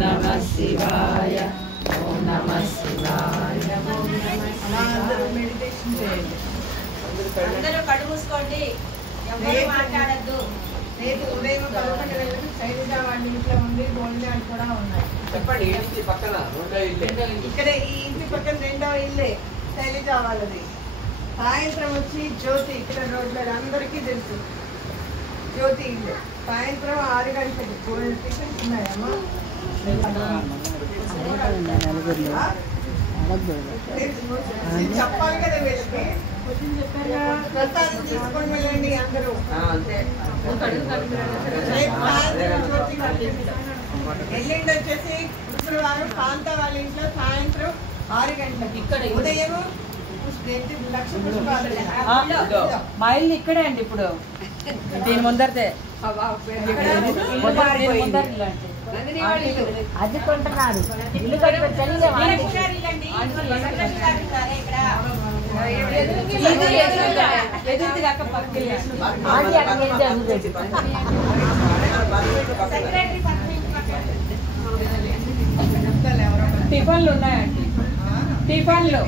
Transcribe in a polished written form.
నమః శివాయ ఓం నమః శివాయ. అందరూ మెడిటేషన్ చేయండి. అందరూ కళ్ళు మూసుకోండి, ఎవరు మాట్లాడద్దు. రేపు ఉదయం 11 గంటలకు శైలజ వాళ్ళ ఇంట్లో ఉండి భోజనాలు కూడా ఉన్నాయి. చెప్పండి. ఇంటి పక్కన రెండో ఇల్లే, ఇక్కడ ఈ ఇంటి పక్కన రెండో ఇల్లే శైలజ వాళ్ళది. సాయంత్రం వచ్చి జ్యోతి, ఇక్కడ రోడ్లో అందరికీ తెలుసు జ్యోతి ఇల్లు. సాయంత్రం 6 గంటలకు గోల్డ్ టిఫిన్స్ ఉన్నాయమ్మా. చెప్పాలి కదా వీళ్ళకి. ప్రసాదం తీసుకొని వెళ్ళండి అందరూ. ఎల్లుండి వచ్చేసి శుక్రవారం కాంత వాళ్ళ ఇంట్లో సాయంత్రం 6 గంటలకి. ఇక్కడ ఉదయం లక్ష పుష్పాలు. మా ఇల్లు ఇక్కడే అండి. ఇప్పుడు దీని ముందరదే అది కొంటున్నారు. ఇల్లు కట్టుకొని టిఫిన్లు ఉన్నాయండి. టిఫిన్లు